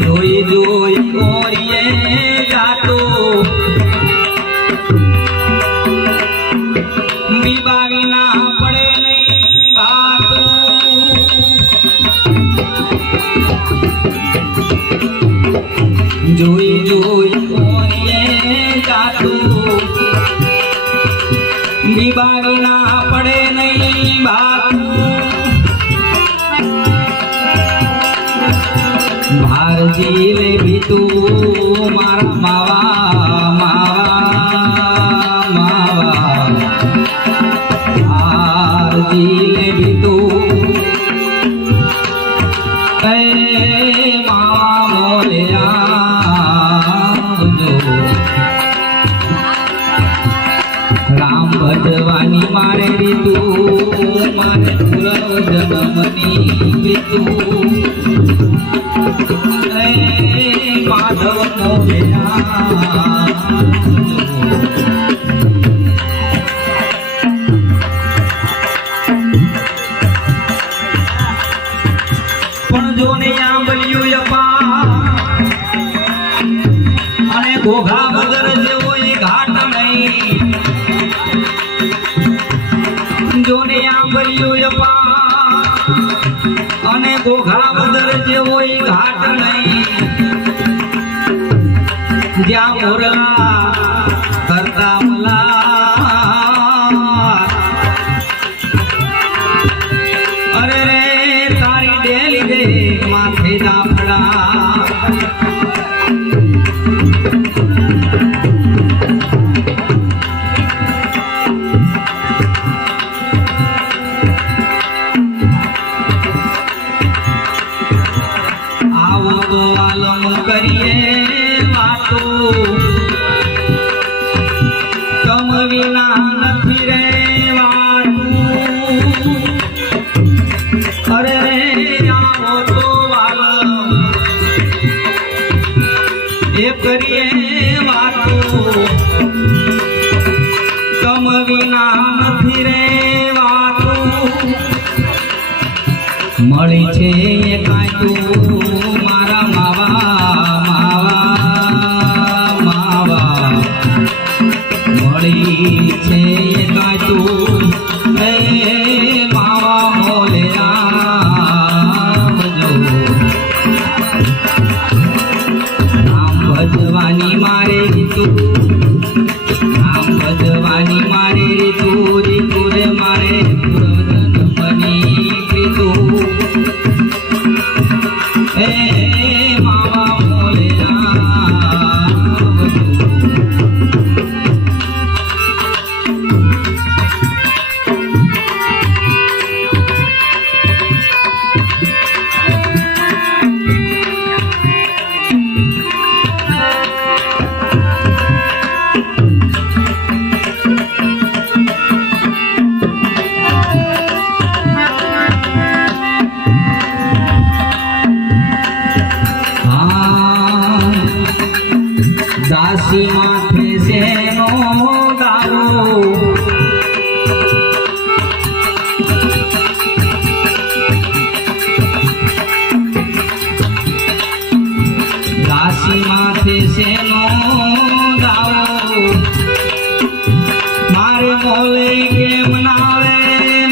જોઈ જોઈ ઓરિયે જાતો બીબાવી ના પડે નહીં વાતો જોઈ જોઈ ઓરિયે જાતો બીબાવી ના પડે નહીં વાતો ભારજી લે બીતું મારા માવા માવા માવા ભારજી લે બીતું એ માવા મોલ્યા જો રામ ભજવાની મારે રીતું મારે પૂર્વ જન્મની રીતું માધવ મોલ્યા પણ જોને આંબલિયું અપા અને ઘોઘા વગર જેવો એ ઘાટ નહીં જોને આંબલિયું અપા અને ઘોઘા વગર જેવો એ ઘાટ નહીં જ્યાં મોરલા કરતા મલા અરે રે તારી ડેલી દે માથે દાફડા આવો તો આલમ કરીએ વાતો તમ વિના નથી રેવાતું અરે રે આવો તો આલમ એ કરીએ વાતો તમ વિના નથી રેવાતું મળી છે એ કાંઈ મારા માવા માવા માવા મળી છે એ કાંઈ એ માવા મોલ્યા જો રામ ભજવાની મારે રીતું રામ ભજવાની મારે રીતું રીતું રે મારે પૂર્વજન્મની રીતું માવા મોલ્યા દાસી માથે સેનો દારો દાસી માથે સેનો દારો મારે મોલે કેમ નાવે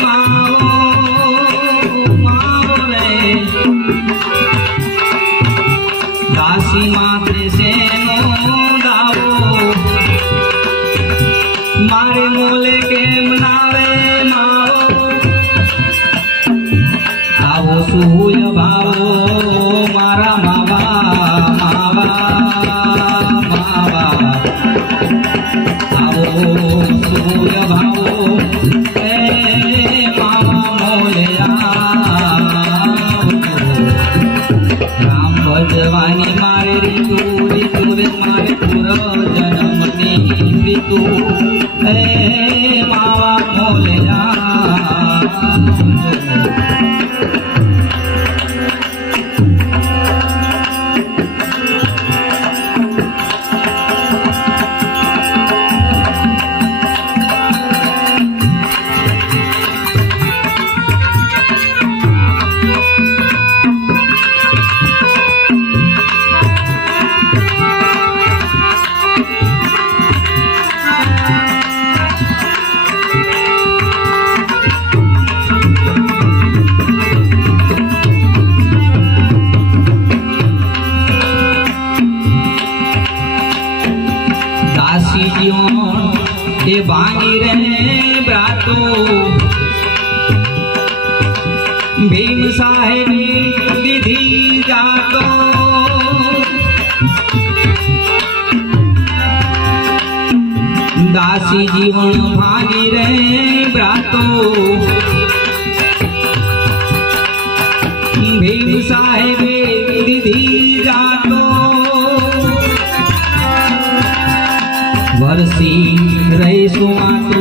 માવો માવો રે દાસી માથે સેનો મારે મોલે કેમ નાવે માવો આવો સૂય ભાવો મારા માવા માવા માવા આવો સૂય ભાવો એ માવા મોલ્યા રામ ભજવાની મારે રીતું રીતું રે મારે પૂર્વ જન્મની રીતું માવા મોલ્યા ભીમ સાહેબે દીધી જાતો દાસી જીવન ભાગી રે બ્રાતો ભીમ સાહેબે દીધી જાતો વરસી રહીશું માત્ર